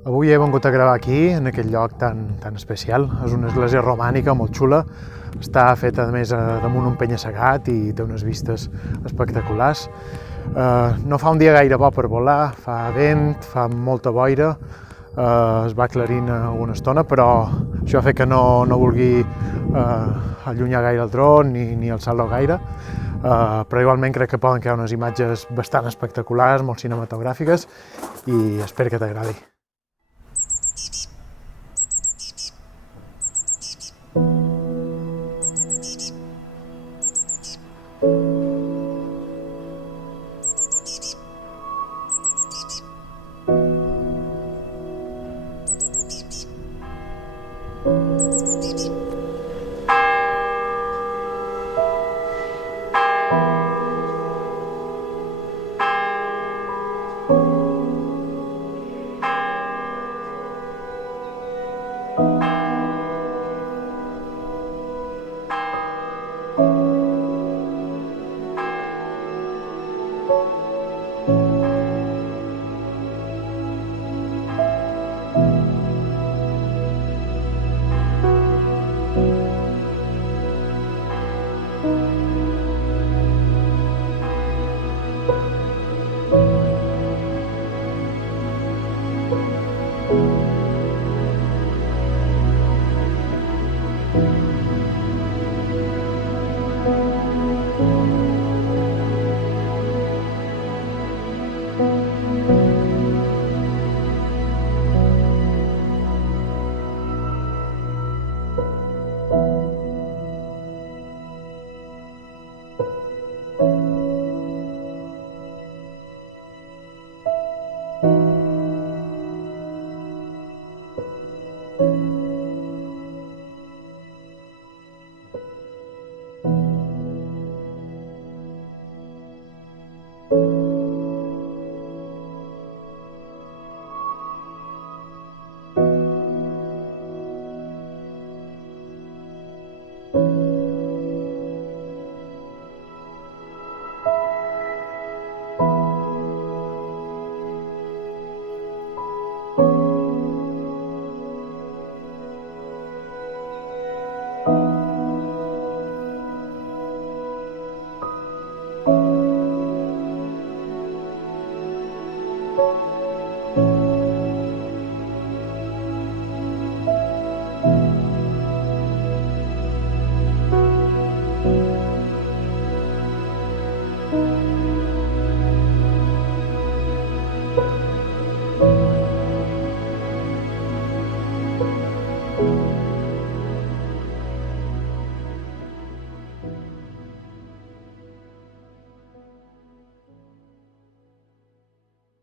Avui he vengut a gravar aquí, en aquest lloc tan especial. És una església romànica molt xula. Està feta, a més, damunt un penya-segat i té unes vistes espectaculars. No fa un dia gaire bo per volar, fa vent, fa molta boira, es va aclarint alguna estona, però això ha fet que no vulgui allunyar gaire el dron ni alçar-lo gaire. Però igualment crec que poden quedar unes imatges bastant espectaculars, molt cinematogràfiques, i espero que t'agradi.